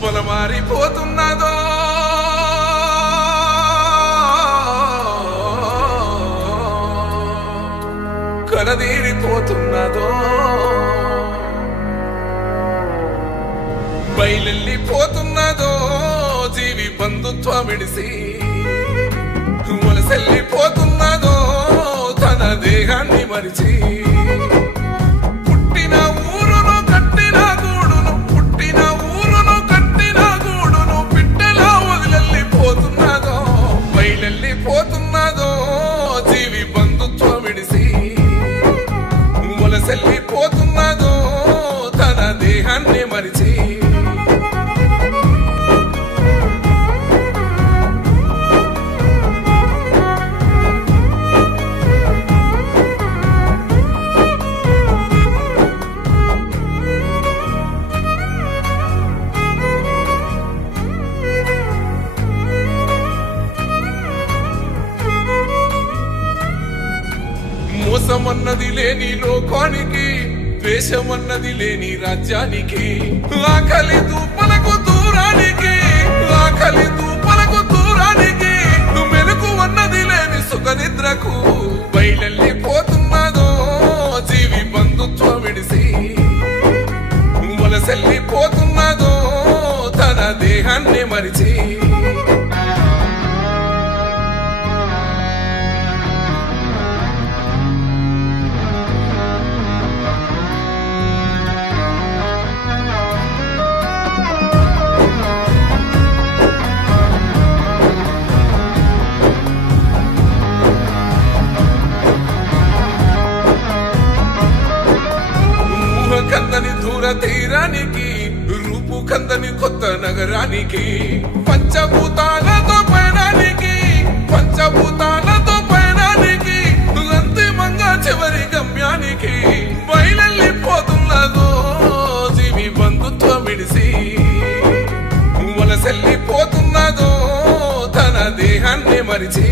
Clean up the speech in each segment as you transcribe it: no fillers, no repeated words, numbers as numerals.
పొలమారిపోతున్నదో కలదీరిపోతున్నదో బయలెళ్ళిపోతున్నదో జీవి బంధుత్వం విడిసి వలసెళ్ళిపోతున్నదో తన దేహాన్ని మరిచి పుట్టిన ఊరును కట్టిన గూడును పుట్టిన ఊరును కట్టిన గూడును బిడ్డలా వదిలెళ్ళిపోతున్నదో బయలెళ్ళిపోతున్నదో జీవి బంధుత్వం విడిసి వలసెళ్ళిపోతున్నదో తన దేహాన్ని మరిచి మోసమన్నది లేని లోకానికి ద్వేషమన్నది లేని రాజ్యానికి ఆకలి దూపలకు దూరానికి ఆకలి దూపలకు దూరానికి మెలకు అన్నది లేని సుఖనిద్రకు బయలెళ్ళిపోతున్నదో జీవి బంధుత్వం విడిసి వలసెళ్ళిపోతున్నదో తన దేహాన్ని మరిచి కందని దూర తీరానికి రూపు కందని కొత్త నగరానికి పంచభూతాలతో పయనానికి పంచభూతాలతో పయనానికి అంతిమంగా చివరి గమ్యానికి బయలెళ్ళిపోతున్నదో జీవి బంధుత్వం విడిసి వలసెళ్ళిపోతున్నదో తన దేహాన్ని మరిచి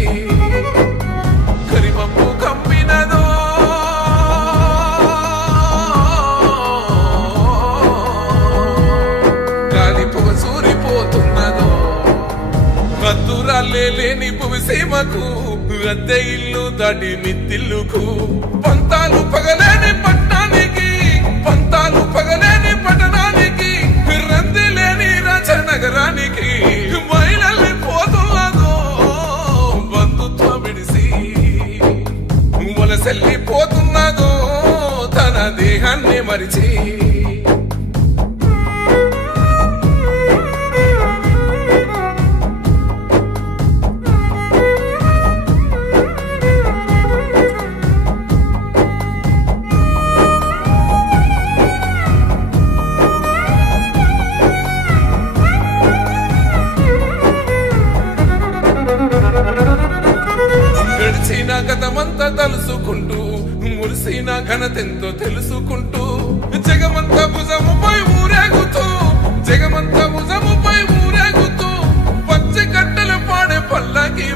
కరిమప్పు కంపినదో అద్దురాలే లేని భూమిసీమకు అద్దె ఇల్లు దాటి మిత్తిల్లుకు పంతాలు పగలేని పట్టణానికి పంతాలు పగలేని పట్టణానికి రంది లేని రాజనగరానికి బయలెళ్ళిపోతున్నదో బంధుత్వం విడిసి వలసెళ్ళిపోతున్నదో తన దేహాన్ని మరిచి గడిచిన గతమంతా తలుసుకుంటూ మురిసిన ఘనతెంతో తెలుసుకుంటూ జగమంతా భుజముపై ఊరేగుతూ జగమంతా భుజముపై ఊరేగుతూ పచ్చి కట్టెలు పాడే పల్లకి